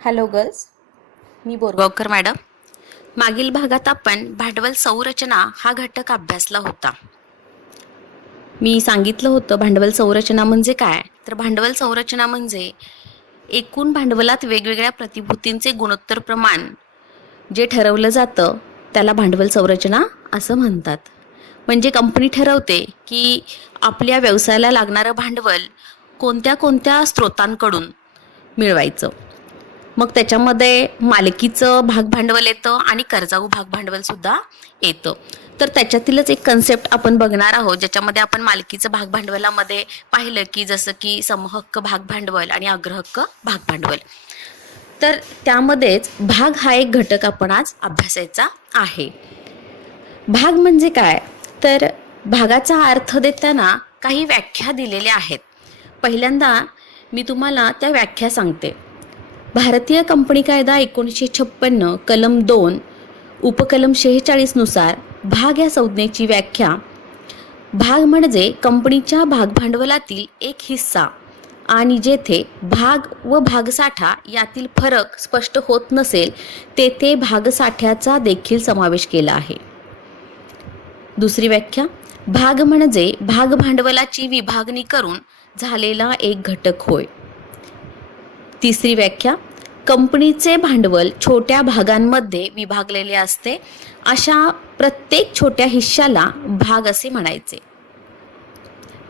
Hello girls, मी Borgaonkar madam. मागील भागात आपण भांडवल संरचना हा घटक अभ्यासला होता. मी सांगितलं होतं भांडवल संरचना म्हणजे काय. तर भांडवल संरचना म्हणजे एकूण भांडवलात वेगवेगळ्या प्रतिभूतींचे गुणोत्तर प्रमाण जे ठरवलं जातं त्याला भांडवल संरचना असं म्हणतात. म्हणजे कंपनी ठरवते की आपल्या व्यवसायाला लागणारं भांडवल कोणत्या कोणत्या स्रोतांकडून मिळवायचं. मग त्याच्यामध्ये मालकीचं भाग भांडवल येतं आणि कर्जाऊ भाग भांडवल सुद्धा येतं. तर त्याच्यातीलच एक कन्सेप्ट आपण बघणार आहोत, ज्याच्यामध्ये आपण मालकीचं भाग भांडवलामध्ये पाहिलं की जसं की समहक्क भाग भांडवल आणि अग्रहक्क भाग भांडवल. तर त्यामध्येच भाग हा एक घटक आपण आज अभ्यासायचा आहे. भाग म्हणजे काय, तर भागाचा अर्थ देताना काही व्याख्या दिलेल्या आहेत. पहिल्यांदा मी तुम्हाला त्या व्याख्या सांगते. भारतीय कंपनी कायदा 1956 कलम 2 उपकलम 46 नुसार भाग या संज्ञेची व्याख्या: भाग म्हणजे कंपनीच्या भागभांडवलातील एक हिस्सा आणि जेथे भाग व भागसाठा यातील फरक स्पष्ट होत नसेल तेथे भागसाठ्याचा देखील समावेश केला आहे. दुसरी व्याख्या: भाग म्हणजे भागभांडवलाची विभागणी करून झालेला एक घटक होय. तिसरी व्याख्या: कंपनीचे भांडवल छोट्या भागांमध्ये विभागलेले असते, अशा प्रत्येक छोट्या हिश्श्याला भाग असे म्हणायचे.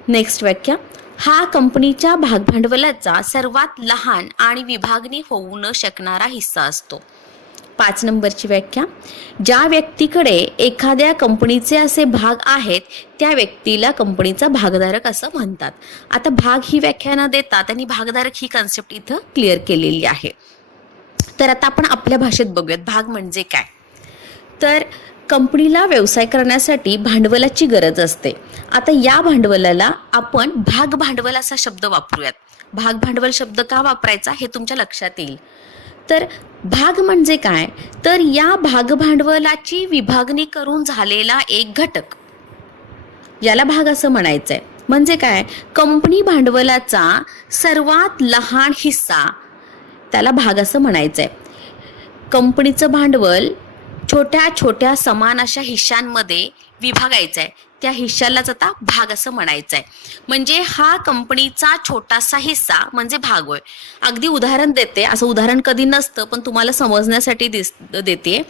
नेक्स्ट व्याख्या: हा कंपनीच्या भागभांडवलाचा सर्वात लहान आणि विभागणी होऊ न शकणारा हिस्सा असतो. 5 नंबरची व्याख्या: ज्या व्यक्तीकडे एखाद्या कंपनीचे असे भाग आहेत त्या व्यक्तीला कंपनीचा भागधारक असं म्हणतात. आता भाग ही व्याख्या न देता त्यांनी भागधारक ही कन्सेप्ट इथं क्लिअर केलेली आहे. तर आता आपण आपल्या भाषेत बघूयात भाग म्हणजे काय. तर कंपनीला व्यवसाय करण्यासाठी भांडवलाची गरज असते. आता या भांडवलाला आपण भाग भांडवल असा शब्द वापरूयात. भाग भांडवल शब्द का वापरायचा हे तुमच्या लक्षात येईल. तर भाग म्हणजे काय, तर या भागभांडवलाची विभागणी करून झालेला एक घटक, याला भाग असं म्हणायचंय. म्हणजे काय, कंपनी भांडवलाचा सर्वात लहान हिस्सा त्याला भाग असं म्हणायचंय. कंपनीचं भांडवल छोट्या छोट्या समान अशा हिश्श्यांमध्ये विभागायचं आहे, त्या हिश्श्यालाच आता भाग असं म्हणायचं आहे. म्हणजे हा कंपनीचा छोटासा हिस्सा म्हणजे भाग होय. अगदी उदाहरण देते, असं उदाहरण कधी नसतं पण तुम्हाला समजण्यासाठी देते.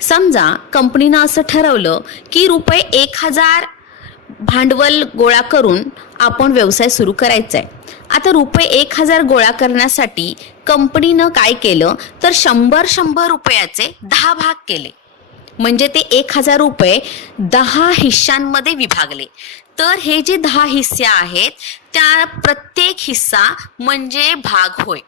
समजा कंपनीनं असं ठरवलं की ₹1000 भांडवल गोळा करून आपण व्यवसाय सुरू करायचा आहे. आता ₹1000 गोळा करण्यासाठी कंपनीनं काय केलं तर 100 रुपयाचे 10 भाग केले. म्हणजे ते ₹1000 10 हिश्श्यांमध्ये विभागले. तर हे जे 10 हिस्से आहेत त्या प्रत्येक हिस्सा म्हणजे भाग होय.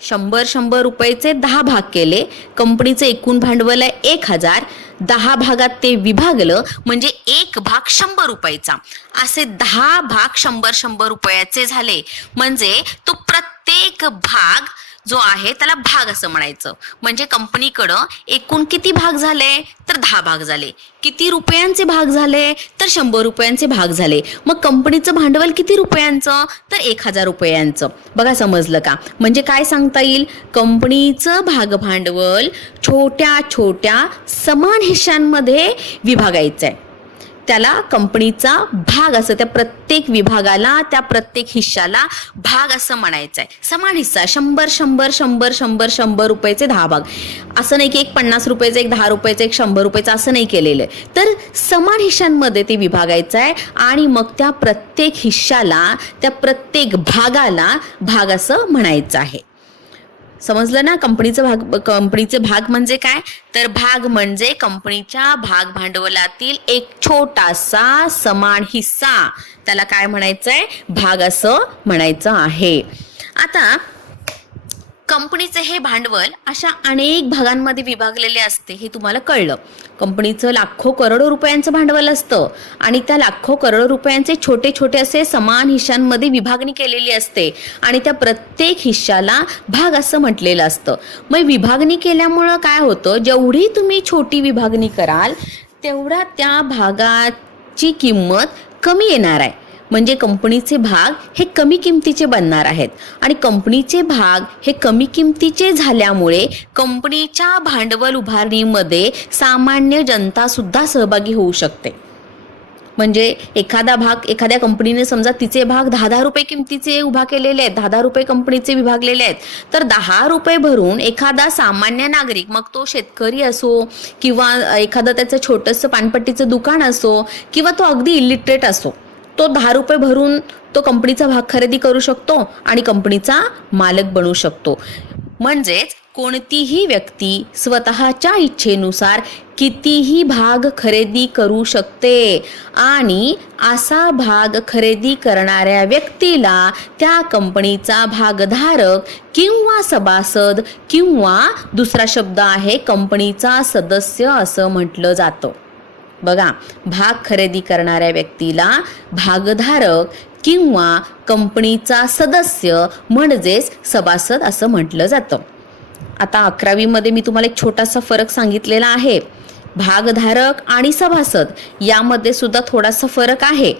100 रुपयाचे 10 भाग केले. कंपनीचं एकूण भांडवल आहे 1000. 10 भागात ते विभागलं म्हणजे एक भाग 100 रुपयाचा. असे 10 भाग 100 रुपयाचे झाले. म्हणजे तो प्रत्येक भाग जो आहे त्याला भाग असं म्हणायचं. म्हणजे कंपनीकडं एकूण किती भाग झाले तर 10 भाग झाले. किती रुपयांचे भाग झाले तर 100 रुपयांचे भाग झाले. मग कंपनीचं भांडवल किती रुपयांचं तर 1000 रुपयांचं. बघा समजलं का. म्हणजे काय सांगता येईल, कंपनीचं भाग भांडवल छोट्या छोट्या समान हिश्श्यांमध्ये विभागायचं आहे, त्याला कंपनीचा भाग असं, त्या प्रत्येक विभागाला त्या प्रत्येक हिश्श्याला भाग असं म्हणायचं आहे. समान हिस्सा 100 रुपयाचे 10 भाग. असं नाही की एक 50 रुपयाचं, एक 10 रुपयाचं, एक 100 रुपयाचं असं नाही केलेलं आहे. तर समान हिश्श्यांमध्ये ते विभागायचं आहे आणि मग त्या प्रत्येक हिश्श्याला त्या प्रत्येक भागाला भाग असं म्हणायचं आहे. समजलं ना. कंपनीचे भाग म्हणजे काय, तर भाग म्हणजे कंपनीच्या भाग भांडवलातील एक छोटासा समान हिस्सा, त्याला काय म्हणायचंय भाग असं म्हणायचं आहे. आता कंपनीचे हे भांडवल अशा अनेक भागांमध्ये विभागलेले असते हे तुम्हाला कळलं. कंपनीचं लाखो करोडो रुपयांचं भांडवल असतं आणि त्या लाखो करोडो रुपयांचे छोटे छोटे असे समान हिश्श्यांमध्ये विभागणी केलेली असते आणि त्या प्रत्येक हिश्श्याला भाग असं म्हटलेलं असतं. मग विभागणी केल्यामुळं काय होतं, जेवढी तुम्ही छोटी विभागणी कराल तेवढा त्या भागाची किंमत कमी येणार आहे. म्हणजे कंपनीचे भाग हे कमी किमतीचे बनणार आहेत आणि कंपनीचे भाग हे कमी किमतीचे झाल्यामुळे कंपनीच्या भांडवल उभारणीमध्ये सामान्य जनता सुद्धा सहभागी होऊ शकते. म्हणजे एखादा भाग, एखाद्या कंपनीने समजा तिचे भाग 10-10 रुपये किमतीचे उभा केलेले आहेत, 10-10 रुपये कंपनीचे विभागलेले आहेत, तर 10 रुपये भरून एखादा सामान्य नागरिक, मग तो शेतकरी असो किंवा एखादं त्याचं छोटंसं पानपट्टीचं दुकान असो किंवा तो अगदी इलिटरेट असो, तो 10 रुपये भरून तो कंपनीचा भाग खरेदी करू शकतो आणि कंपनीचा मालक बनू शकतो. म्हणजेच कोणतीही व्यक्ती स्वतःच्या इच्छेनुसार कितीही भाग खरेदी करू शकते आणि असा भाग खरेदी करणाऱ्या व्यक्तीला त्या कंपनीचा भागधारक किंवा सभासद किंवा दुसरा शब्द आहे कंपनीचा सदस्य असं म्हटलं जातं. बघा, भाग खरेदी करणाऱ्या व्यक्तीला भागधारक किंवा कंपनीचा सदस्य म्हणजेच सभासद असं म्हटलं जातं. आता 11वी मध्ये मी तुम्हाला एक छोटासा फरक सांगितलेला आहे. भागधारक आणि सभासद यामध्ये सुद्धा थोडासा फरक आहे.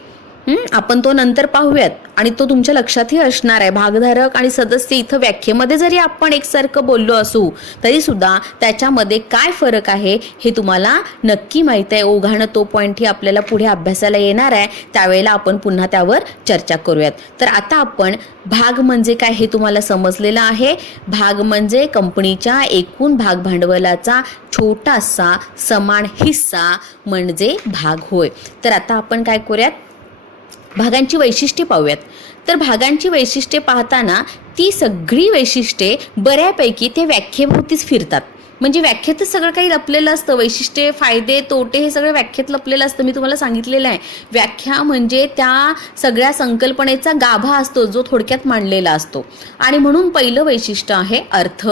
आपण तो नंतर पाहूयात आणि तो तुमच्या लक्षातही असणार आहे. भागधारक आणि सदस्य इथं व्याख्येमध्ये जरी आपण एकसारखं बोललो असू तरी सुद्धा त्याच्यामध्ये काय फरक आहे हे तुम्हाला नक्की माहित आहे. ओघानं तो पॉईंट ही आपल्याला पुढे अभ्यासाला येणार आहे, त्यावेळेला आपण पुन्हा त्यावर चर्चा करूयात. तर आता आपण भाग म्हणजे काय हे तुम्हाला समजलेलं आहे. भाग म्हणजे कंपनीच्या एकूण भाग भांडवलाचा छोटासा समान हिस्सा म्हणजे भाग होय. तर आता आपण काय करूयात, भागांची वैशिष्ट्ये पाहूयात. तर भागांची वैशिष्ट्ये पाहताना ती सगळी वैशिष्ट्ये बऱ्यापैकी ते व्याख्येभोवतीच फिरतात. म्हणजे व्याख्येतच सगळं काही लपलेलं असतं. वैशिष्ट्ये, फायदे, तोटे हे सगळं व्याख्येत लपलेलं असतं. मी तुम्हाला सांगितलेलं आहे, व्याख्या म्हणजे त्या सगळ्या संकल्पनेचा गाभा असतो जो थोडक्यात मांडलेला असतो. आणि म्हणून पहिलं वैशिष्ट्य आहे अर्थ.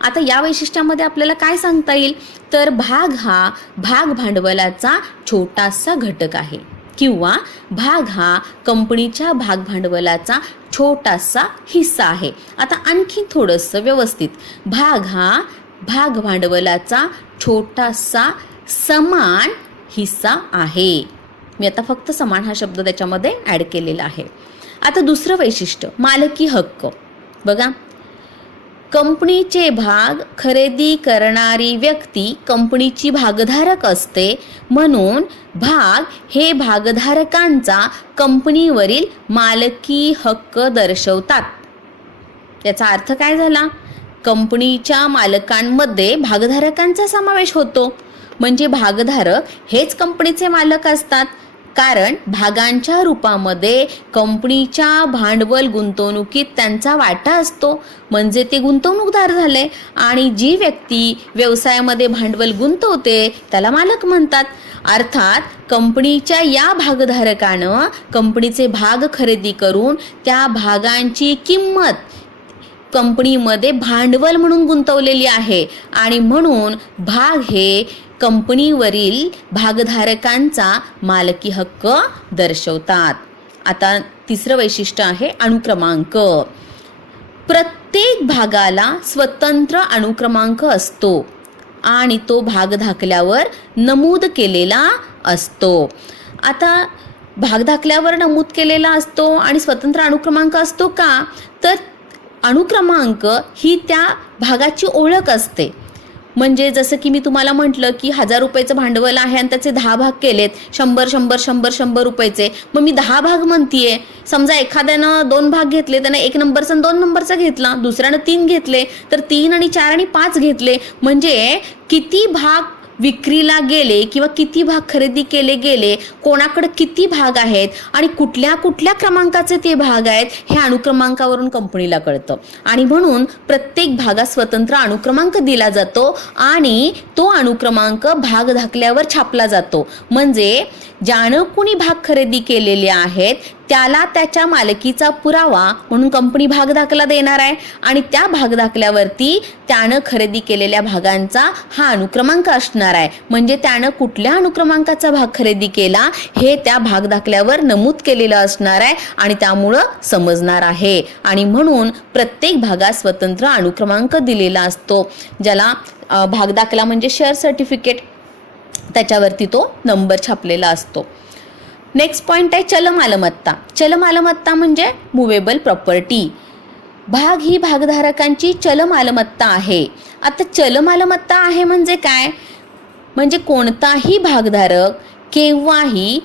आता या वैशिष्ट्यामध्ये आपल्याला काय सांगता येईल, तर भाग हा भाग भांडवलाचा छोटासा घटक आहे किंवा भाग हा कंपनीच्या भाग भांडवलाचा छोटासा हिस्सा आहे. आता आणखी थोडंसं व्यवस्थित, भाग हा भाग भांडवलाचा छोटासा समान हिस्सा आहे. मी आता फक्त समान हा शब्द त्याच्यामध्ये ॲड केलेला आहे. आता दुसरं वैशिष्ट्य मालकी हक्क. बघा, कंपनीचे भाग खरेदी करणारी व्यक्ती कंपनीची भागधारक असते, म्हणून भाग हे भागधारकांचा कंपनीवरील मालकी हक्क दर्शवतात. याचा अर्थ काय झाला, कंपनीच्या मालकांमध्ये भागधारकांचा समावेश होतो. म्हणजे भागधारक हेच कंपनीचे मालक असतात, कारण भागांच्या रूपामध्ये कंपनीच्या भांडवल गुंतवणुकीत त्यांचा वाटा असतो. म्हणजे ते गुंतवणूकदार झाले आणि जी व्यक्ती व्यवसायामध्ये भांडवल गुंतवते त्याला मालक म्हणतात. अर्थात कंपनीच्या या भागधारकानं कंपनीचे भाग खरेदी करून त्या भागांची किंमत कंपनीमध्ये भांडवल म्हणून गुंतवलेली आहे आणि म्हणून भाग हे कंपनीवरील भागधारकांचा मालकी हक्क दर्शवतात. आता तिसरं वैशिष्ट्य आहे अनुक्रमांक. प्रत्येक भागाला स्वतंत्र अनुक्रमांक असतो आणि तो भाग धाकल्यावर नमूद केलेला असतो. आता भाग धाकल्यावर नमूद केलेला असतो आणि स्वतंत्र अनुक्रमांक असतो का, तर अनुक्रमांक ही त्या भागाची ओळख असते. म्हणजे जसं की मी तुम्हाला म्हटलं की 1000 रुपयाचं भांडवल आहे आणि त्याचे 10 भाग केलेत, 100 रुपयाचे, मग मी 10 भाग म्हणतीये. समजा एखाद्यानं 2 भाग घेतले, त्यानं 1 नंबरचा आणि 2 नंबरचा घेतला, दुसऱ्यानं 3 घेतले, तर 3 आणि 4 आणि 5 घेतले. म्हणजे किती भाग विक्रीला गेले किंवा किती भाग खरेदी केले गेले, कोणाकडे किती भाग आहेत आणि कुठल्या कुठल्या क्रमांकाचे ते भाग आहेत हे अनुक्रमांकावरून कंपनीला कळतं. आणि म्हणून प्रत्येक भागात स्वतंत्र अनुक्रमांक दिला जातो आणि तो अनुक्रमांक भाग धाकल्यावर छापला जातो. म्हणजे ज्यानं कुणी भाग खरेदी केलेले आहेत त्याला त्याच्या मालकीचा पुरावा म्हणून कंपनी भाग दाखला देणार आहे आणि त्या भाग दाखल्यावरती त्यानं खरेदी केलेल्या भागांचा हा अनुक्रमांक असणार आहे. म्हणजे त्यानं कुठल्या अनुक्रमांकाचा भाग खरेदी केला हे त्या भाग दाखल्यावर नमूद केलेलं असणार आहे आणि त्यामुळं समजणार आहे. आणि म्हणून प्रत्येक भागात स्वतंत्र अनुक्रमांक दिलेला असतो, ज्याला भाग दाखला म्हणजे शेअर सर्टिफिकेट, त्याच्यावरती तो नंबर छापलेला असतो. नेक्स्ट पॉईंट आहे चल मालमत्ता. चल मालमत्ता म्हणजे मुवेबल प्रॉपर्टी. भाग ही भागधारकांची चल मालमत्ता आहे. आता चल मालमत्ता आहे म्हणजे काय? म्हणजे कोणताही भागधारक केव्हाही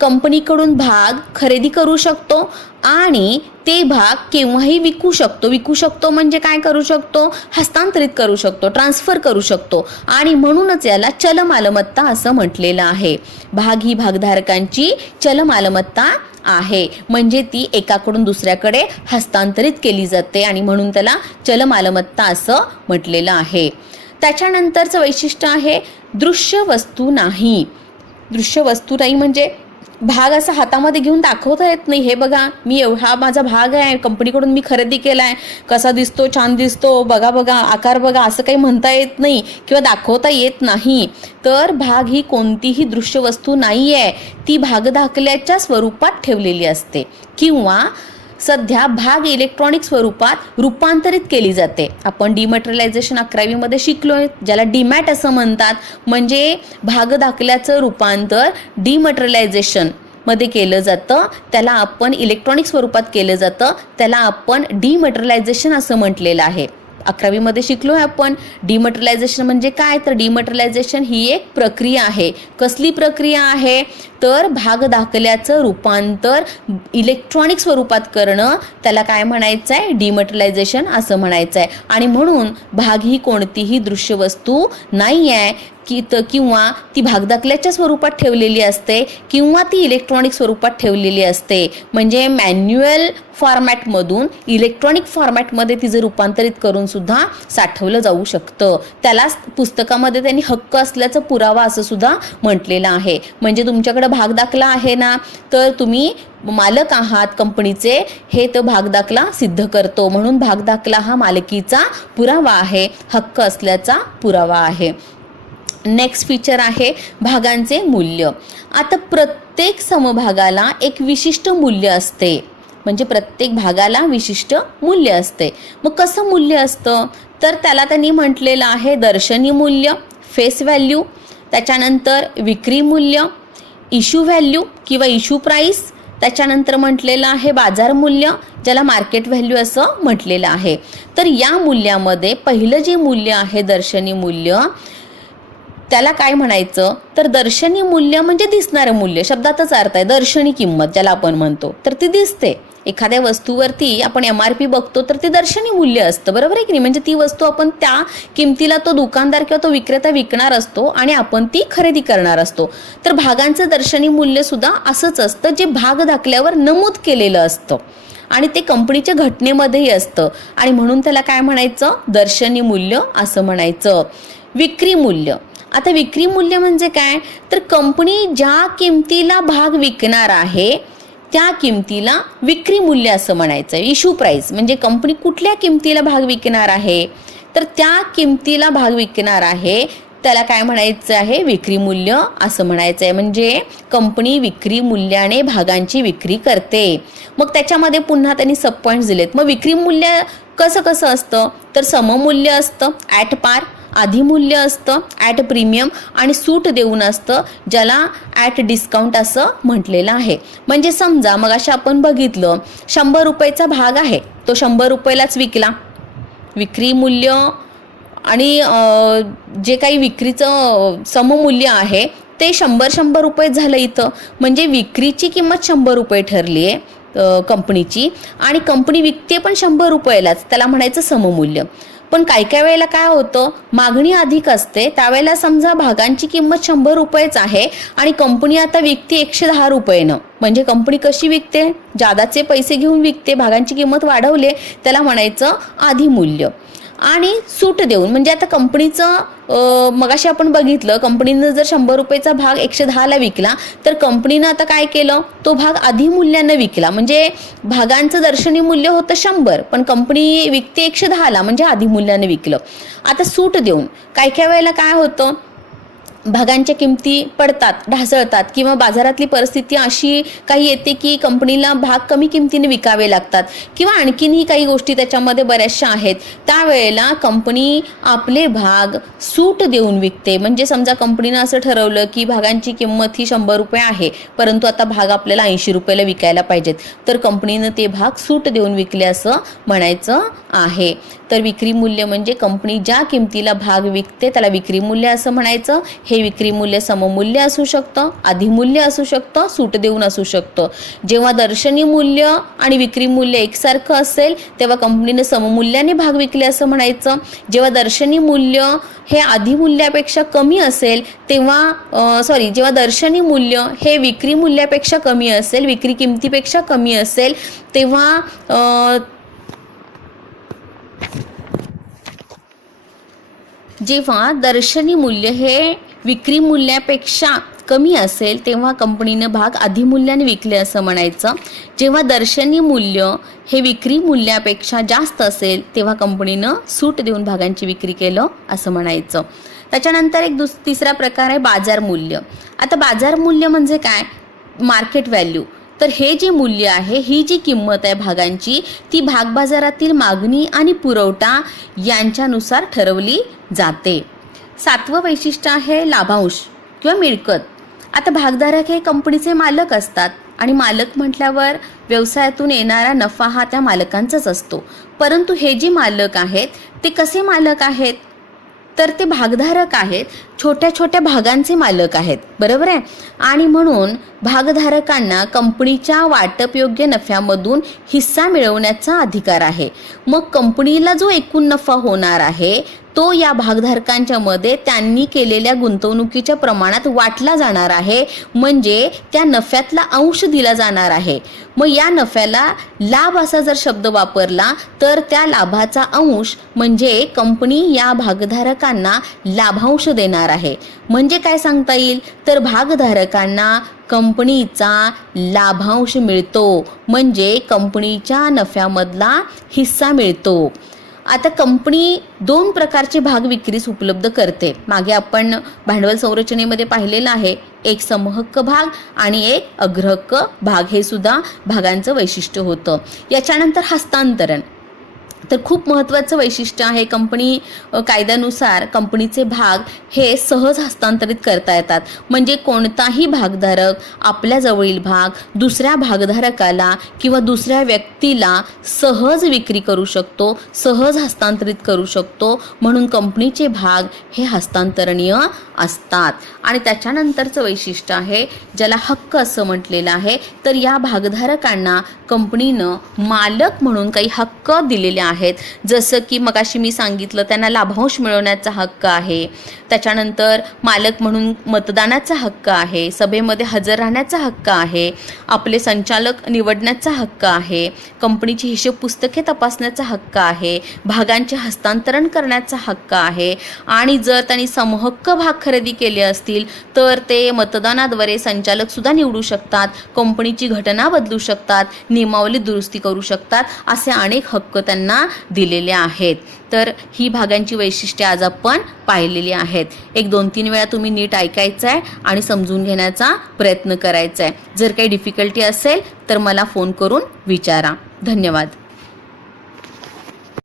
कंपनीकडून भाग खरेदी करू शकतो आणि ते भाग केव्हाही विकू शकतो. विकू शकतो म्हणजे काय करू शकतो? हस्तांतरित करू शकतो, ट्रान्सफर करू शकतो आणि म्हणूनच याला चल मालमत्ता असं म्हटलेलं आहे. भाग ही भागधारकांची चल मालमत्ता आहे म्हणजे ती एकाकडून दुसऱ्याकडे हस्तांतरित केली जाते आणि म्हणून त्याला चल मालमत्ता असं म्हटलेलं आहे. त्याच्यानंतरचं वैशिष्ट्य आहे दृश्य वस्तू नाही. दृश्य वस्तू नाही म्हणजे भाग असा हातामध्ये घेऊन दाखवता येत नाही. हे बघा मी हा माझा भाग आहे, कंपनीकडून मी खरेदी केला आहे, कसा दिसतो, छान दिसतो, बघा बघा आकार बघा, असं काही म्हणता येत नाही किंवा दाखवता येत नाही. तर भाग ही कोणतीही दृश्य वस्तू नाही आहे, ती भागदाखल्याच्या स्वरूपात ठेवलेली असते किंवा सध्या भाग इलेक्ट्रॉनिक स्वरूपात रूपांतरित केली जाते. आपण डिमॅटेरियलायझेशन 11वीमध्ये शिकलोय, ज्याला डीमॅट असं म्हणतात. म्हणजे भाग दाखल्याचं रूपांतर डिमॅटेरियलायझेशन मध्ये केलं जातं, त्याला आपण इलेक्ट्रॉनिक स्वरूपात केलं जातं, त्याला आपण डिमॅटेरियलायझेशन असं म्हटलेलं आहे. 11वीमध्ये शिकलो आहे आपण. डिमॅटेरियलायझेशन म्हणजे काय? तर डिमॅटेरियलायझेशन ही एक प्रक्रिया आहे. कसली प्रक्रिया आहे? तर भाग दाखल्याचं रूपांतर इलेक्ट्रॉनिक स्वरूपात करणं, त्याला काय म्हणायचं आहे? डिमॅटेरियलायझेशन असं म्हणायचं आहे. आणि म्हणून भाग ही कोणतीही दृश्य वस्तू नाही आहे किंवा ती भागदाखल्याच्या स्वरूपात ठेवलेली असते किंवा ती इलेक्ट्रॉनिक स्वरूपात ठेवलेली असते. म्हणजे मॅन्युअल फॉर्मॅटमधून इलेक्ट्रॉनिक फॉर्मॅटमध्ये तिचं रूपांतरित करून सुद्धा साठवलं जाऊ शकतं. त्यालाच पुस्तकामध्ये त्यांनी हक्क असल्याचा पुरावा असं सुद्धा म्हटलेलं आहे. म्हणजे तुमच्याकडे भाग दाखला आहे ना, तर तुम्ही मालक आहात कंपनीचे, हे तर भाग दाखला सिद्ध करतो. म्हणून भाग दाखला हा मालकीचा पुरावा आहे, हक्क असल्याचा पुरावा आहे. नेक्स्ट फीचर आहे भागांचे मूल्य. आता प्रत्येक समभागाला एक विशिष्ट मूल्य असते. म्हणजे प्रत्येक भागाला विशिष्ट मूल्य असते. मग कसं मूल्य असतं? तर त्याला त्यांनी म्हटलेलं आहे दर्शनी मूल्य, फेस व्हॅल्यू, त्याच्यानंतर विक्री मूल्य, इश्यू व्हॅल्यू किंवा इश्यू प्राईस, त्याच्यानंतर म्हटलेलं आहे बाजार मूल्य, ज्याला मार्केट व्हॅल्यू असं म्हटलेलं आहे. तर या मूल्यामध्ये पहिलं जे मूल्य आहे दर्शनी मूल्य, त्याला काय म्हणायचं? तर दर्शनी मूल्य म्हणजे दिसणारं मूल्य, शब्दातच अर्थ आहे. दर्शनी किंमत ज्याला आपण म्हणतो, तर ती दिसते. एखाद्या वस्तूवरती आपण MRP बघतो तर ते दर्शनी मूल्य असतं, बरोबर आहे की नाही? म्हणजे ती वस्तू आपण त्या किमतीला तो दुकानदार किंवा तो विक्रेता विकणार असतो आणि आपण ती खरेदी करणार असतो. तर भागांचं दर्शनी मूल्य सुद्धा असंच असतं, जे भाग दाखल्यावर नमूद केलेलं असतं आणि ते कंपनीच्या घटनेमध्येही असतं आणि म्हणून त्याला काय म्हणायचं? दर्शनी मूल्य असं म्हणायचं. विक्री मूल्य. आता विक्री मूल्य म्हणजे काय? तर कंपनी ज्या किमतीला भाग विकणार आहे त्या किमतीला विक्री मूल्य असं म्हणायचं. इश्यू प्राईस म्हणजे कंपनी कुठल्या किमतीला भाग विकणार आहे, तर त्या किमतीला भाग विकणार आहे त्याला काय म्हणायचं आहे? विक्री मूल्य असं म्हणायचं आहे. म्हणजे कंपनी विक्री मूल्याने भागांची विक्री करते. मग त्याच्यामध्ये पुन्हा त्यांनी सब पॉईंट्स दिलेत. मग विक्री मूल्य कसं असतं? तर सममूल्य असतं, ॲट पार, अधिमूल्य असतं, ॲट प्रीमियम आणि सूट देऊन असतं, ज्याला ॲट डिस्काउंट असं म्हटलेलं आहे. म्हणजे समजा मग अशा आपण बघितलं 100 रुपयाचा भाग आहे, तो 100 रुपयालाच विकला. विक्री मूल्य आणि जे काही विक्रीचं सममूल्य आहे ते 100 रुपये झालं इथं. म्हणजे विक्रीची किंमत 100 रुपये ठरली आहे कंपनीची आणि कंपनी विकते पण 100 रुपयालाच, त्याला म्हणायचं सममूल्य. पण काही वेळेला काय होतं, मागणी अधिक असते, त्यावेळेला समजा भागांची किंमत 100 रुपयेच आहे आणि कंपनी आता विकते 110 रुपयेनं. म्हणजे कंपनी कशी विकते? जादाचे पैसे घेऊन विकते, भागांची किंमत वाढवले, त्याला म्हणायचं अधिमूल्य. आणि सूट देऊन म्हणजे आता कंपनीचं मगाशी आपण बघितलं, कंपनीनं जर 100 रुपयाचा भाग 110ला विकला तर कंपनीनं आता काय केलं? तो भाग अधिमूल्यानं विकला. म्हणजे भागांचं दर्शनी मूल्य होतं 100 पण कंपनी विकते 110ला म्हणजे अधिमूल्यानं विकलं. आता सूट देऊन काही वेळेला काय होतं, भागांच्या किमती पडतात, ढासळतात किंवा बाजारातली परिस्थिती अशी काही येते की कंपनीला भाग कमी किमतीने विकावे लागतात किंवा आणखीनही काही गोष्टी त्याच्यामध्ये बऱ्याचशा आहेत, त्यावेळेला कंपनी आपले भाग सूट देऊन विकते. म्हणजे समजा कंपनीनं असं ठरवलं की भागांची किंमत ही 100 रुपये आहे, परंतु आता भाग आपल्याला 80 रुपयाला विकायला पाहिजेत, तर कंपनीनं ते भाग सूट देऊन विकले असं म्हणायचं आहे. तर विक्री मूल्य म्हणजे कंपनी ज्या किमतीला भाग विकते त्याला विक्री मूल्य असं म्हणायचं. हे विक्री मूल्य सममूल्य असू शकतं, अधिमूल्य असू शकतं, सूट देऊन असू शकतं. जेव्हा दर्शनी मूल्य आणि विक्री मूल्य एकसारखं असेल तेव्हा कंपनीने सममूल्याने भाग विकले असं म्हणायचं. जेव्हा दर्शनी मूल्य हे अधिमूल्यापेक्षा कमी असेल तेव्हा जेव्हा दर्शनी मूल्य हे विक्री मूल्यापेक्षा कमी असेल, विक्री किमतीपेक्षा कमी असेल, जेव्हा दर्शनी मूल्य हे विक्री मूल्यापेक्षा कमी असेल तेव्हा कंपनीनं भाग अधिमूल्याने विकले असं म्हणायचं. जेव्हा दर्शनी मूल्य हे विक्री मूल्यापेक्षा जास्त असेल तेव्हा कंपनीनं सूट देऊन भागांची विक्री केलं असं म्हणायचं. त्याच्यानंतर तिसरा प्रकार आहे बाजार मूल्य. आता बाजार मूल्य म्हणजे काय? Market value. तर हे जे मूल्य आहे, ही जी किंमत आहे भागांची, ती भागबाजारातील मागणी आणि पुरवठा यांच्यानुसार ठरवली जाते. 7वं वैशिष्ट्य आहे लाभांश किंवा मिळकत. आता भागधारक हे कंपनीचे मालक असतात आणि मालक म्हटल्यावर व्यवसायातून येणारा नफा हा त्या मालकांचाच असतो. परंतु हे जे मालक आहेत ते कसे मालक आहेत? तर ते भागधारक आहेत, छोट्या छोट्या भागांचे मालक आहेत, बरोबर आहे. आणि म्हणून भागधारकांना कंपनीच्या वाटपयोग्य नफ्यामधून हिस्सा मिळवण्याचा अधिकार आहे. मग कंपनीला जो एकूण नफा होणार आहे तो या भागधारकांच्या मध्ये त्यांनी केलेल्या गुंतवणुकीच्या प्रमाणात वाटला जाणार आहे. म्हणजे त्या नफ्यातला अंश दिला जाणार आहे. मग या नफ्याला लाभ असा जर शब्द वापरला तर त्या लाभाचा अंश म्हणजे कंपनी या भागधारकांना लाभांश देणार आहे. म्हणजे काय सांगता येईल? तर भागधारकांना कंपनीचा लाभांश मिळतो, म्हणजे कंपनीच्या नफ्यामधला हिस्सा मिळतो. आता कंपनी 2 प्रकारचे भाग विक्रीस उपलब्ध करते. मागे आपण भांडवल संरचनेमध्ये पाहिलेलं आहे, एक समहक्क भाग आणि एक अग्रहक्क भाग. हे सुद्धा भागांचं वैशिष्ट्य होतं. याच्यानंतर हस्तांतरण. तर खूप महत्त्वाचं वैशिष्ट्य आहे. कंपनी कायद्यानुसार कंपनीचे भाग हे सहज हस्तांतरित करता येतात. म्हणजे कोणताही भागधारक आपल्या जवळील भाग दुसऱ्या भागधारकाला किंवा दुसऱ्या व्यक्तीला सहज विक्री करू शकतो, सहज हस्तांतरित करू शकतो. म्हणून कंपनीचे भाग हे हस्तांतरणीय असतात. आणि त्याच्यानंतरचं वैशिष्ट्य आहे ज्याला हक्क असं म्हटलेलं आहे. तर या भागधारकांना कंपनीनं मालक म्हणून काही हक्क दिलेले आहेत. जसं की मगाशी मी सांगितलं, त्यांना लाभांश मिळवण्याचा हक्क आहे. त्याच्यानंतर मालक म्हणून मतदानाचा हक्क आहे, सभेमध्ये हजर राहण्याचा हक्क आहे, आपले संचालक निवडण्याचा हक्क आहे, कंपनीची हिशोब पुस्तके तपासण्याचा हक्क आहे, भागांचे हस्तांतरण करण्याचा हक्क आहे. आणि जर त्यांनी समहक्क भाग खरेदी केले असतील तर ते मतदानाद्वारे संचालक सुद्धा निवडू शकतात, कंपनीची घटना बदलू शकतात, नियमावली दुरुस्ती करू शकतात. असे अनेक हक्क त्यांना दिलेले आहेत. तर ही भागांची वैशिष्ट्ये आज आपण पाहिलेली आहेत. 1-2-3 वेळा तुम्ही नीट ऐकायचं आहे आणि समजून घेण्याचा प्रयत्न करायचा आहे. जर काही डिफिकल्टी असेल तर मला फोन करून विचारा. धन्यवाद.